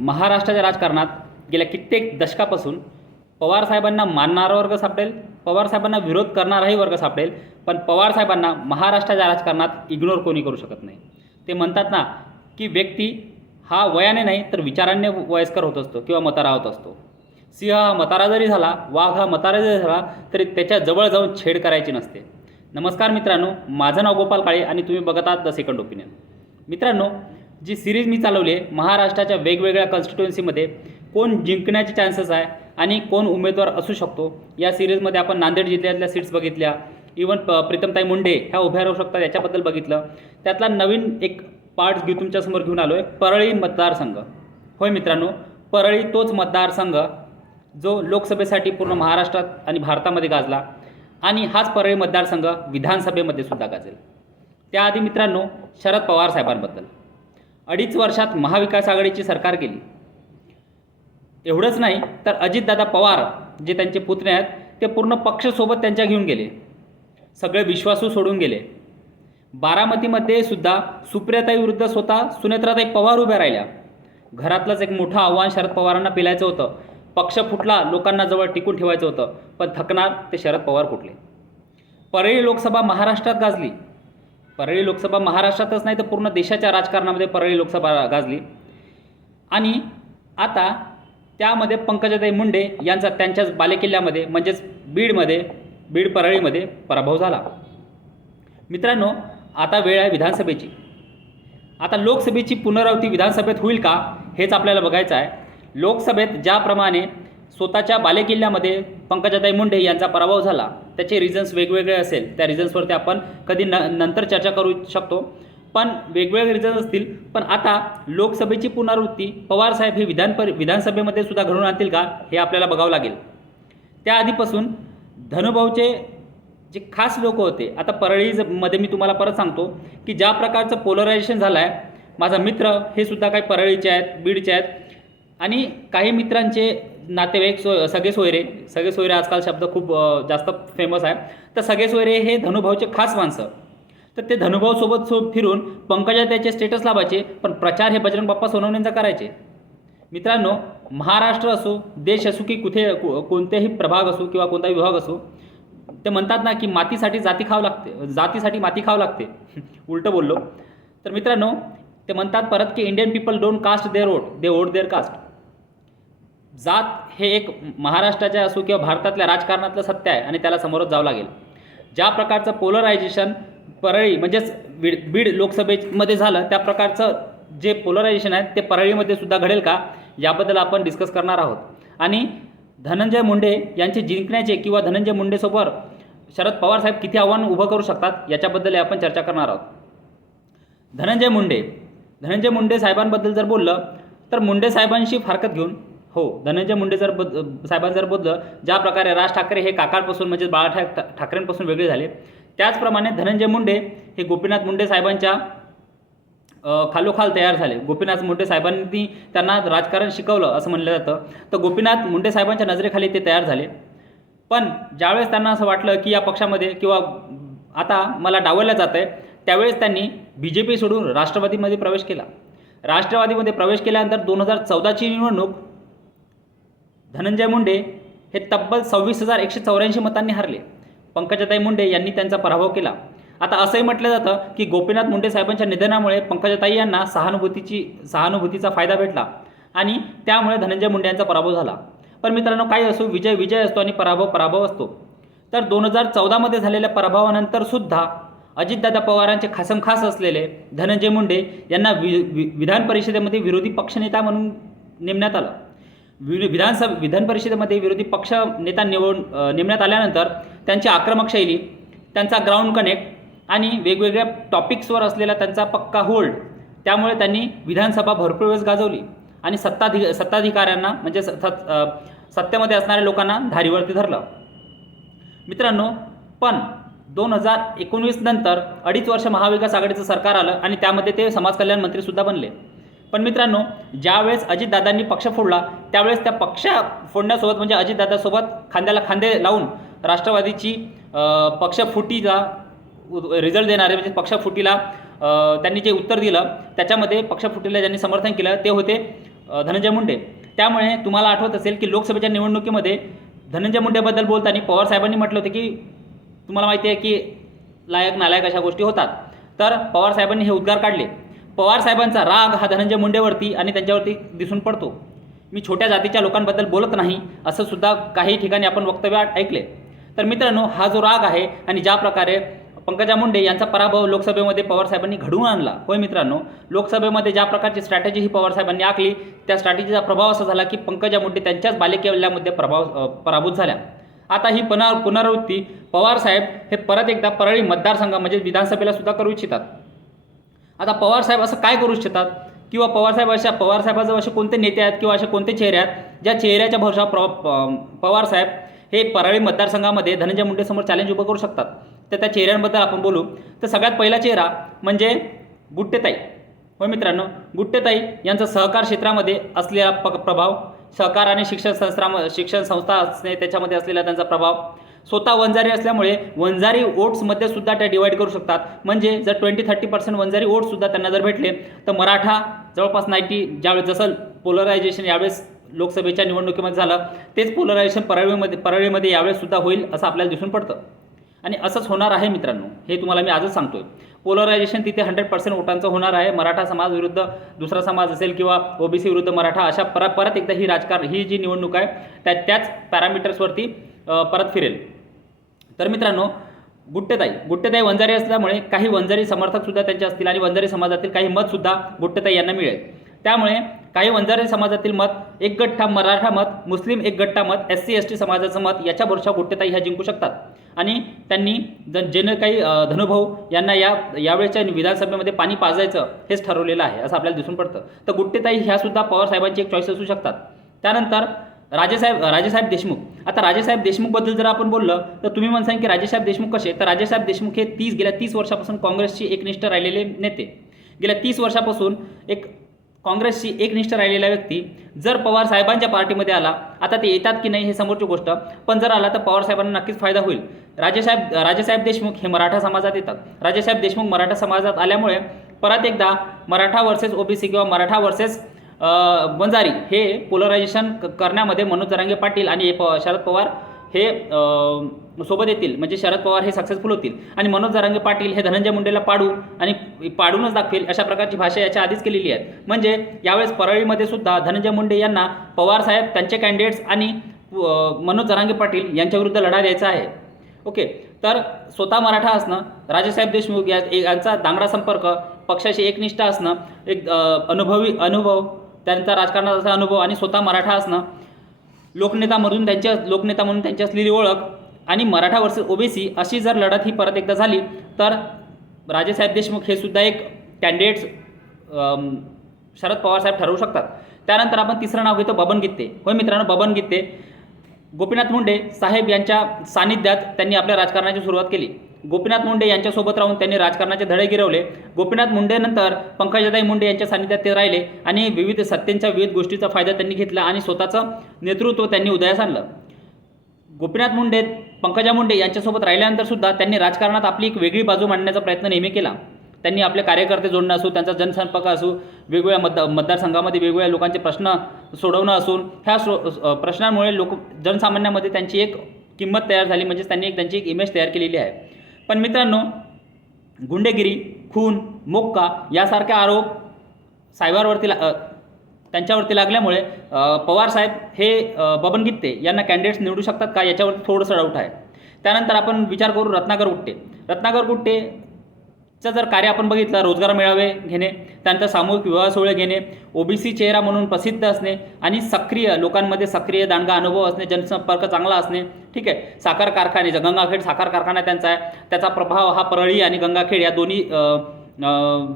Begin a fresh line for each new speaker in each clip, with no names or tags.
महाराष्ट्राच्या राजकारणात गेल्या कित्येक दशकापासून पवारसाहेबांना मानणारा वर्ग सापडेल पवारसाहेबांना विरोध करणाराही वर्ग सापडेल पण पवारसाहेबांना महाराष्ट्राच्या राजकारणात इग्नोर कोणी करू शकत नाही. ते म्हणतात ना की व्यक्ती हा वयाने नाही तर विचारांनी वयस्कर होत असतो किंवा मतारा होत असतो. सिंह हा मतारा जरी झाला वाघ हा मतारा जरी झाला तरी त्याच्याजवळ जाऊन छेड करायची नसते. नमस्कार मित्रांनो माझं नाव गोपाल काळे आणि तुम्ही बघत आहात द सेकंड ओपिनियन. मित्रांनो जी सिरीज मी चालवली आहे महाराष्ट्राच्या वेगवेगळ्या कॉन्स्टिट्युएन्सीमध्ये कोण जिंकण्याचे चान्सेस आहे आणि कोण उमेदवार असू शकतो या सिरीजमध्ये आपण नांदेड जिल्ह्यातल्या सीट्स बघितल्या. इवन प प्रीतमताई मुंडे ह्या उभ्या राहू शकतात याच्याबद्दल बघितलं. त्यातला नवीन एक पार्ट घेऊ तुमच्यासमोर घेऊन आलो आहे परळी मतदारसंघ. होय मित्रांनो परळी तोच मतदारसंघ जो लोकसभेसाठी पूर्ण महाराष्ट्रात आणि भारतामध्ये गाजला. आणि हाच परळी मतदारसंघ विधानसभेमध्ये सुद्धा गाजेल. त्याआधी मित्रांनो शरद पवार साहेबांबद्दल. अडीच वर्षात महाविकास आघाडीची सरकार गेली एवढंच नाही तर अजितदादा पवार जे त्यांचे पुतणे आहेत ते पूर्ण पक्षसोबत त्यांच्या घेऊन गेले. सगळे विश्वासू सोडून गेले. बारामतीमध्ये सुद्धा सुप्रियाताई विरुद्ध स्वतः सुनेत्राताई पवार उभ्या राहिल्या. घरातलंच एक मोठं आव्हान शरद पवारांना पिलायचं होतं. पक्ष फुटला लोकांना जवळ टिकून ठेवायचं होतं. पण थकणार ते शरद पवार फुटले. परळी लोकसभा महाराष्ट्रात गाजली. परळी लोकसभा महाराष्ट्रातच नाही तर पूर्ण देशाच्या राजकारणामध्ये परळी लोकसभा गाजली. आणि आता त्यामध्ये पंकजाताई मुंडे यांचा त्यांच्याच बालेकिल्ल्यामध्ये म्हणजेच बीडमध्ये बीड परळीमध्ये पराभव झाला. मित्रांनो आता वेळ आहे विधानसभेची. आता लोकसभेची पुनरावृत्ती विधानसभेत होईल का हेच आपल्याला बघायचं आहे. लोकसभेत ज्याप्रमाणे स्वतःच्या बालेकिल्ल्यामध्ये पंकजाताई मुंडे यांचा पराभव झाला. त्याचे रिझन्स वेगवेगळे असेल. त्या रिझन्सवरती आपण कधी न नंतर चर्चा करू शकतो. पण वेगवेगळे रिझन्स असतील. पण आता लोकसभेची पुनरावृत्ती पवारसाहेब हे विधान परि विधानसभेमध्ये सुद्धा घडून आणतील का हे आपल्याला बघावं लागेल. त्याआधीपासून धनुभाऊचे जे खास लोक होते आता परळीमध्ये मी तुम्हाला परत सांगतो की ज्या प्रकारचं पोलरायझेशन झालं आहे माझा मित्र हे सुद्धा काही परळीचे आहेत बीडचे आहेत. आणि काही मित्रांचे नातेवाईक सो सगळे सोयरे सगळे सोयरे आजकाल शब्द खूप जास्त फेमस आहे. तर सगळे सोयरे हे धनुभाऊचे खास माणसं. तर ते धनुभाऊसोबत सो फिरून पंकजा त्याचे स्टेटस लावायचे पण प्रचार हे बजरंग बाप्पा सोनवण्यांचा करायचे. मित्रांनो महाराष्ट्र असो देश असो की कुठे कोणतेही प्रभाग असो किंवा कोणताही विभाग असो ते म्हणतात ना की मातीसाठी जाती खावं लागते जातीसाठी माती खावं लागते. उलटं बोललो. तर मित्रांनो ते म्हणतात परत की Indian people don't cast their vote they vote their caste जात हे एक महाराष्ट्राच्या असो किंवा भारतातल्या राजकारणातलं सत्य आहे आणि त्याला समोरच जावं लागेल. ज्या प्रकारचं पोलरायझेशन परळी म्हणजेच बीड बीड लोकसभेमध्ये झालं त्या प्रकारचं जे पोलरायझेशन आहे ते परळीमध्ये सुद्धा घडेल का? याबद्दल आपण डिस्कस करणार आहोत. आणि धनंजय मुंडे यांचे जिंकण्याचे किंवा धनंजय मुंडेसोबत शरद पवार साहेब किती आव्हान उभं करू शकतात याच्याबद्दल आपण चर्चा करणार आहोत. धनंजय मुंडे धनंजय मुंडे साहेबांबद्दल जर बोललं तर मुंडे साहेबांशी फारकत घेऊन हो धनंजय मुंडे जर बद साहेबांनी जर बोललं ज्या प्रकारे राज ठाकरे हे काकांपासून म्हणजे बाळासाहेब ठा ठाकरेंपासून वेगळे झाले त्याचप्रमाणे धनंजय मुंडे हे गोपीनाथ मुंडे साहेबांच्या खालोखाल तयार झाले. गोपीनाथ मुंडे साहेबांनी त्यांना राजकारण शिकवलं असं म्हणलं जातं. तर गोपीनाथ मुंडे साहेबांच्या नजरेखाली ते तयार झाले. पण ज्यावेळेस त्यांना असं वाटलं की या पक्षामध्ये किंवा आता मला डावलं जात आहे त्यावेळेस त्यांनी बी जे पी सोडून राष्ट्रवादीमध्ये प्रवेश केला. राष्ट्रवादीमध्ये प्रवेश केल्यानंतर दोन हजार चौदाची निवडणूक धनंजय मुंडे हे तब्बल सव्वीस हजार एकशे चौऱ्याऐंशी मतांनी हरले. पंकजाताई मुंडे यांनी त्यांचा पराभव केला. आता असंही म्हटलं जातं की गोपीनाथ मुंडे साहेबांच्या निधनामुळे पंकजाताई यांना सहानुभूतीची सहानुभूतीचा फायदा भेटला आणि त्यामुळे धनंजय मुंडे यांचा पराभव झाला. पण मित्रांनो काही असो विजय विजय असतो आणि पराभव पराभव असतो. तर दोन हजार चौदामध्ये झालेल्या पराभवानंतर सुद्धा अजितदादा पवारांचे खासमखास असलेले धनंजय मुंडे यांना वि वि विधान परिषदेमध्ये विरोधी पक्षनेता म्हणून नेमण्यात आलं. वि विधानसभा विधान परिषदेमध्ये विरोधी पक्ष नेता निवडून नेमण्यात आल्यानंतर त्यांची आक्रमक शैली त्यांचा ग्राउंड कनेक्ट आणि वेगवेगळ्या टॉपिक्सवर असलेला त्यांचा पक्का होल्ड त्यामुळे त्यांनी विधानसभा भरपूर वेळेस गाजवली. आणि सत्ताधि सत्ताधिकाऱ्यांना म्हणजे स- सत्तेमध्ये असणाऱ्या लोकांना धारीवरती धरलं. मित्रांनो पण दोन हजार एकोणवीस नंतर अडीच वर्ष महाविकास आघाडीचं सरकार आलं आणि त्यामध्ये ते समाज कल्याण मंत्रीसुद्धा बनले. पण मित्रांनो ज्यावेळेस अजितदादांनी पक्ष फोडला त्यावेळेस त्या पक्ष फोडण्यासोबत म्हणजे अजितदादासोबत खांद्याला खांदे लावून राष्ट्रवादीची अ, पक्षफुटीचा रिझल्ट देणारे म्हणजे पक्षफुटीला त्यांनी जे उत्तर दिलं त्याच्यामध्ये पक्षफुटीला ज्यांनी समर्थन केलं ते होते धनंजय मुंडे. त्यामुळे तुम्हाला आठवत असेल की लोकसभेच्या निवडणुकीमध्ये धनंजय मुंडेबद्दल बोलताना पवार साहेबांनी म्हटलं होतं की तुम्हाला माहिती आहे की लायक नालायक अशा गोष्टी होतात. तर पवार साहेबांनी हे उद्गार काढले. पवार साहेबांचा राग हा धनंजय मुंडेवरती आणि त्यांच्यावरती दिसून पडतो. मी छोट्या जातीच्या लोकांबद्दल बोलत नाही असं सुद्धा काही ठिकाणी आपण वक्तव्य ऐकले. तर मित्रांनो हा जो राग आहे आणि ज्या प्रकारे पंकजा मुंडे यांचा पराभव लोकसभेमध्ये पवारसाहेबांनी घडवून आणला होय मित्रांनो? लोकसभेमध्ये ज्या प्रकारची स्ट्रॅटेजी ही पवारसाहेबांनी आखली त्या स्ट्रॅटेजीचा प्रभाव असा झाला की पंकजा मुंडे त्यांच्याच बालेकिल्ल्यामध्ये प्रभाव पराभूत झाल्या. आता ही पुनर पुनरावृत्ती पवारसाहेब हे परत एकदा परळी मतदारसंघ म्हणजे विधानसभेला सुद्धा करू इच्छितात. आता पवारसाहेब असं काय करू इच्छितात किंवा पवारसाहेब अशा पवारसाहेबाजवळ असे कोणते नेते आहेत किंवा असे कोणते चेहरे आहेत? ज्या चेहऱ्याच्या भरोशा प्र प- पवारसाहेब हे परळी मतदारसंघामध्ये धनंजय मुंडेसमोर चॅलेंज उभं करू शकतात. तर त्या चेहऱ्यांबद्दल आपण बोलू. तर सगळ्यात पहिला चेहरा म्हणजे गुट्टेताई. होय मित्रांनो गुट्टेताई यांचा सहकार क्षेत्रामध्ये असलेला प प्रभाव सहकार आणि शिक्षण संस्था शिक्षण संस्था असणे त्याच्यामध्ये असलेला त्यांचा प्रभाव. स्वतः वंजारी असल्यामुळे वंजारी ओट्समध्ये सुद्धा त्या डिवाईड करू शकतात. म्हणजे जर ट्वेंटी थर्टी पर्सेंट वंजारी ओट्ससुद्धा त्यांना जर भेटले तर मराठा जवळपास नाईन्टी ज्यावेळेस जसं पोलरायझेशन यावेळेस लोकसभेच्या निवडणुकीमध्ये झालं तेच पोलरायझेशन परळीमध्ये परळीमध्ये यावेळेस सुद्धा होईल असं आपल्याला दिसून पडतं. आणि असंच होणार आहे मित्रांनो. हे तुम्हाला मी आजच सांगतोय. पोलरायझेशन तिथे हंड्रेड पर्सेंट वोटांचं होणार आहे. मराठा समाज विरुद्ध दुसरा समाज असेल किंवा ओबीसी विरुद्ध मराठा अशा पर परत एकदा ही राजकारण ही जी निवडणूक आहे त्या त्याच पॅरामीटर्सवरती परत फिरेल. तर मित्रांनो गुट्टेताई गुट्टेताई वंजारी असल्यामुळे काही वंजारी समर्थकसुद्धा त्यांचे असतील आणि वंजारी समाजातील काही मतसुद्धा गुट्टेताई यांना मिळेल. त्यामुळे काही वंजारे समाजातील मत एक गठ्ठा मराठा मत मुस्लिम एक गट्टा मत एस सी एस टी समाजाचं मत याच्या भरोशा गुट्टेताई ह्या जिंकू शकतात. आणि त्यांनी ज जेणे काही धनुभाऊ यांना या यावेळेच्या विधानसभेमध्ये पाणी पाजायचं हेच ठरवलेलं आहे असं आपल्याला दिसून पडतं. तर गुट्टेताई ह्यासुद्धा पवारसाहेबांची एक चॉईस असू शकतात. त्यानंतर राजेसाहेब राजेसाहेब देशमुख. आता राजेसाहेब देशमुखबद्दल जर आपण बोललं तर तुम्ही म्हणसान की राजेसाहेब देशमुख कसे? तर राजेसाहेब देशमुख हे तीस गेल्या तीस वर्षापासून काँग्रेसचे एकनिष्ठ राहिलेले नेते. गेल्या तीस वर्षापासून एक काँग्रेसची एकनिष्ठ राहिलेला व्यक्ती जर पवार साहेबांच्या पार्टीमध्ये आला आता ते येतात की नाही हे समोरची गोष्ट पण जर आला तर पवार साहेबांना नक्कीच फायदा होईल. राजेसाहेब राजेसाहेब देशमुख हे मराठा समाजात येतात. राजेसाहेब देशमुख मराठा समाजात आल्यामुळे परत एकदा मराठा वर्सेस ओबीसी किंवा मराठा वर्सेस बंजारी हे पोलरायझेशन करण्यामध्ये मनोज जरांगे पाटील आणि प शरद पवार हे सोबत येतील. म्हणजे शरद पवार हे सक्सेसफुल होतील. आणि मनोज जरांगे पाटील हे धनंजय मुंडेला पाडू आणि पाडूनच दाखवेल अशा प्रकारची भाषा याच्या आधीच केलेली आहे म्हणजे यावेळेस परळीमध्ये सुद्धा धनंजय मुंडे यांना पवार साहेब त्यांचे कॅन्डिडेट्स आणि मनोज जरांगे पाटील यांच्याविरुद्ध लढा द्यायचा आहे. ओके. तर स्वतः मराठा असणं राजेसाहेब देशमुख या यांचा दांगडा संपर्क पक्षाशी एकनिष्ठ असणं एक अनुभवी अनुभव त्यांचा राजकारणाचा अनुभव आणि स्वतः मराठा असणं लोकनेता म्हणून त्यांच्या लोकनेता म्हणून त्यांची असलेली ओळख आणि मराठा वर्सेस ओबीसी अशी जर लढत ही परत एकदा झाली तर राजेसाहेब देशमुख हे सुद्धा एक कॅन्डिडेट्स शरद पवार साहेब ठरवू शकतात. त्यानंतर आपण तिसरं नाव घेतो बबन गित्ते. होय मित्रांनो बबन गित्ते. गोपीनाथ मुंडे साहेब यांच्या सानिध्यात त्यांनी आपल्या राजकारणाची सुरुवात केली. गोपीनाथ मुंडे यांच्यासोबत राहून त्यांनी राजकारणाचे धडे गिरवले. गोपीनाथ मुंडेनंतर पंकजाताई मुंडे यांच्या सानिध्यात ते राहिले आणि विविध सत्तेंच्या विविध गोष्टीचा फायदा त्यांनी घेतला आणि स्वतःचं नेतृत्व त्यांनी उदयास आणलं. गोपीनाथ मुंडे पंकजा मुंडे यांच्यासोबत राहिल्यानंतर सुद्धा त्यांनी राजकारणात आपली एक वेगळी बाजू मांडण्याचा प्रयत्न नेहमी केला. त्यांनी आपले कार्यकर्ते जोडणं असो त्यांचा जनसंपर्क असो वेगवेगळ्या मतदार मतदारसंघामध्ये वेगवेगळ्या लोकांचे प्रश्न सोडवणं असून ह्या सो प्रश्नांमुळे लोक जनसामान्यामध्ये त्यांची एक किंमत तयार झाली म्हणजेच त्यांनी एक त्यांची एक इमेज तयार केलेली आहे. पण मित्रांनो गुंडेगिरी खून मोक्का यासारखे आरोप सायबरवरती ला त्यांच्यावरती लागल्यामुळे पवार पवारसाहेब हे बबन गित्ते यांना कॅन्डिडेट्स निवडू शकतात का याच्यावर थोडंसं डाऊट आहे. त्यानंतर आपण विचार करू रत्नाकर गुट्टे. रत्नाकर गुट्टेचं जर कार्य आपण बघितलं रोजगार मेळावे घेणे त्यानंतर सामूहिक विवाह सोहळे घेणे ओबीसी चेहरा म्हणून प्रसिद्ध असणे आणि सक्रिय लोकांमध्ये सक्रिय दांडगा अनुभव असणे जनसंपर्क चांगला असणे ठीक आहे साखर कारखाने ज- गंगाखेड साखर कारखाना त्यांचा आहे त्याचा प्रभाव हा परळी आणि गंगाखेड या दोन्ही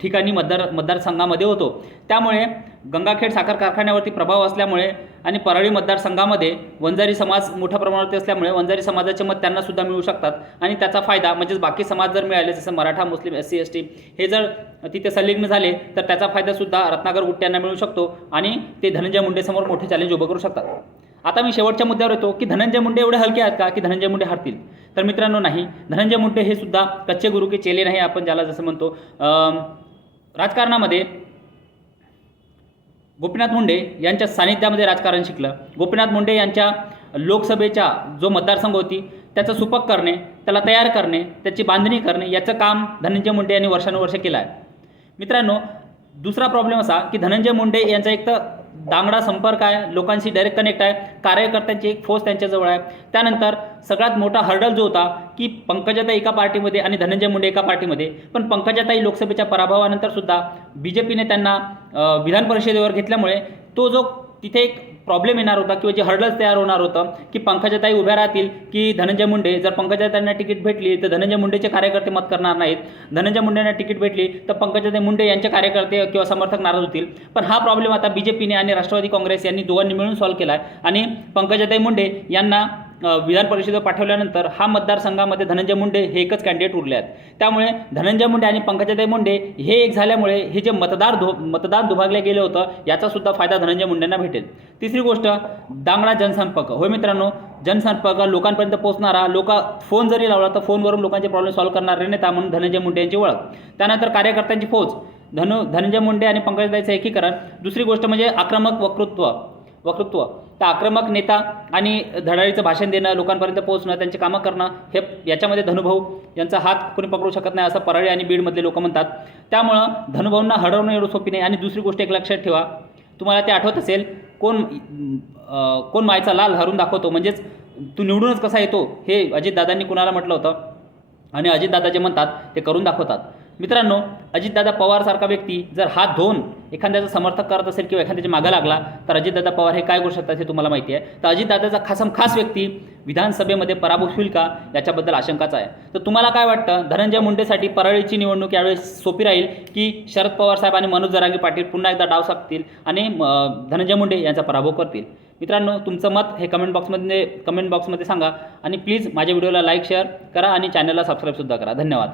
ठिकाणी मतदार मतदारसंघामध्ये होतो. त्यामुळे गंगाखेड साखर कारखान्यावरती प्रभाव असल्यामुळे आणि परळी मतदारसंघामध्ये वंजारी समाज मोठ्या प्रमाणावरती असल्यामुळे वंजारी समाजाचे मत त्यांना सुद्धा मिळू शकतात आणि त्याचा फायदा म्हणजेच बाकी समाज जर मिळाले जसं मराठा मुस्लिम एस सी एस टी हे जर तिथे संलग्न झाले तर त्याचा फायदासुद्धा रत्नाकर गुट्ट्यांना मिळू शकतो आणि ते धनंजय मुंडेसमोर मोठे चॅलेंज उभं करू शकतात. आता मी शेवटच्या मुद्द्यावर येतो की धनंजय मुंडे एवढे हलके आहेत का की धनंजय मुंडे हरतील? तर मित्रांनो नाही. धनंजय मुंडे हे सुद्धा कच्चे गुरु के चेले नाही आपण ज्याला जसं म्हणतो. राजकारणामध्ये गोपीनाथ मुंडे यांच्या सानिध्यामध्ये राजकारण शिकलं. गोपीनाथ मुंडे यांच्या लोकसभेच्या जो मतदारसंघ होती त्याचं सुपक करणे त्याला तयार करणे त्याची बांधणी करणे याचं काम धनंजय मुंडे यांनी वर्षानुवर्ष केलं आहे. मित्रांनो दुसरा प्रॉब्लेम असा की धनंजय मुंडे यांचा एक तर दांगडा संपर्क आहे लोकांशी डायरेक्ट कनेक्ट आहे कार्यकर्त्यांची एक फोर्स त्यांच्याजवळ आहे. त्यानंतर सगळ्यात मोठा हर्डल जो होता की पंकजाताई एका पार्टीमध्ये आणि धनंजय मुंडे एका पार्टीमध्ये. पण पंकजाताई लोकसभेच्या पराभवानंतर सुद्धा बी जे पीने त्यांना विधान परिषदेवर घेतल्यामुळे तो जो तिथे एक प्रॉब्लेम येणार होता किंवा जे हर्डल्स तयार होणार होतं की पंकजाताई उभ्या राहतील की धनंजय मुंडे जर पंकजाताईंना तिकीट भेटली तर धनंजय मुंडेचे कार्यकर्ते मत करणार नाहीत. धनंजय मुंडेंना तिकीट भेटली तर पंकजाताई मुंडे यांचे कार्यकर्ते किंवा समर्थक नाराज होतील. पण हा प्रॉब्लेम आता बी जे पीने आणि राष्ट्रवादी काँग्रेस यांनी दोघांनी मिळून सॉल्व्ह केला आहे आणि पंकजाताई मुंडे यांना विधान परिषदेवर पाठवल्यानंतर हा मतदारसंघामध्ये धनंजय मुंडे हे एकच कॅन्डिडेट उरले आहेत. त्यामुळे धनंजय मुंडे आणि पंकजाताई मुंडे हे एक झाल्यामुळे हे जे मतदार धो मतदान दुभागले गेले होतं याचासुद्धा फायदा धनंजय मुंडेंना भेटेल. तिसरी गोष्ट दांगडा जनसंपर्क. होय मित्रांनो जनसंपर्क लोकांपर्यंत पोहोचणारा लोक फोन जरी लावला तर फोनवरून लोकांचे प्रॉब्लेम सॉल्व्ह करणारे नेता म्हणून धनंजय मुंडे यांची ओळख. त्यानंतर कार्यकर्त्यांची फौज धनु धनंजय मुंडे आणि पंकजदाईचं एकीकरण. दुसरी गोष्ट म्हणजे आक्रमक वक्तृत्व वक्तृत्व. तर आक्रमक नेता आणि धडाडीचं भाषण देणं लोकांपर्यंत पोहोचणं त्यांची कामं करणं हे याच्यामध्ये धनुभाऊ यांचा हात कोणी पकडू शकत नाही असं परळी आणि बीडमधले लोक म्हणतात. त्यामुळं धनुभाऊंना हडवणं एवढं सोपी नाही. आणि दुसरी गोष्ट एक लक्षात ठेवा. तुम्हाला ते आठवत असेल कोण कोण मायचा लाल हरून दाखवतो? म्हणजेच तू निवडूनच कसा येतो? हे अजितदादांनी कुणाला म्हटलं होतं? आणि अजितदादा जे म्हणतात ते करून दाखवतात. मित्रांनो अजितदादा पवारसारखा व्यक्ती जर हात धुवून एखाद्याचं समर्थक करत असेल किंवा एखाद्याच्या मागं लागला तर अजितदादा पवार हे काय करू शकतात हे तुम्हाला माहिती आहे. तर अजितदादाचा खासम खास व्यक्ती विधानसभेमध्ये पराभूत होईल का याच्याबद्दल आशंकाच आहे. तर तुम्हाला काय वाटतं? धनंजय मुंडेसाठी परळीची निवडणूक यावेळेस सोपी राहील की शरद पवार साहेब आणि मनोज जरांगे पाटील पुन्हा एकदा डाव सापतील आणि धनंजय मुंडे यांचा पराभव करतील? मित्रांनो तुमचं मत हे कमेंट बॉक्समध्ये कमेंट बॉक्समध्ये सांगा आणि प्लीज माझ्या व्हिडिओला लाईक शेअर करा आणि चॅनलला सबस्क्राईबसुद्धा करा. धन्यवाद.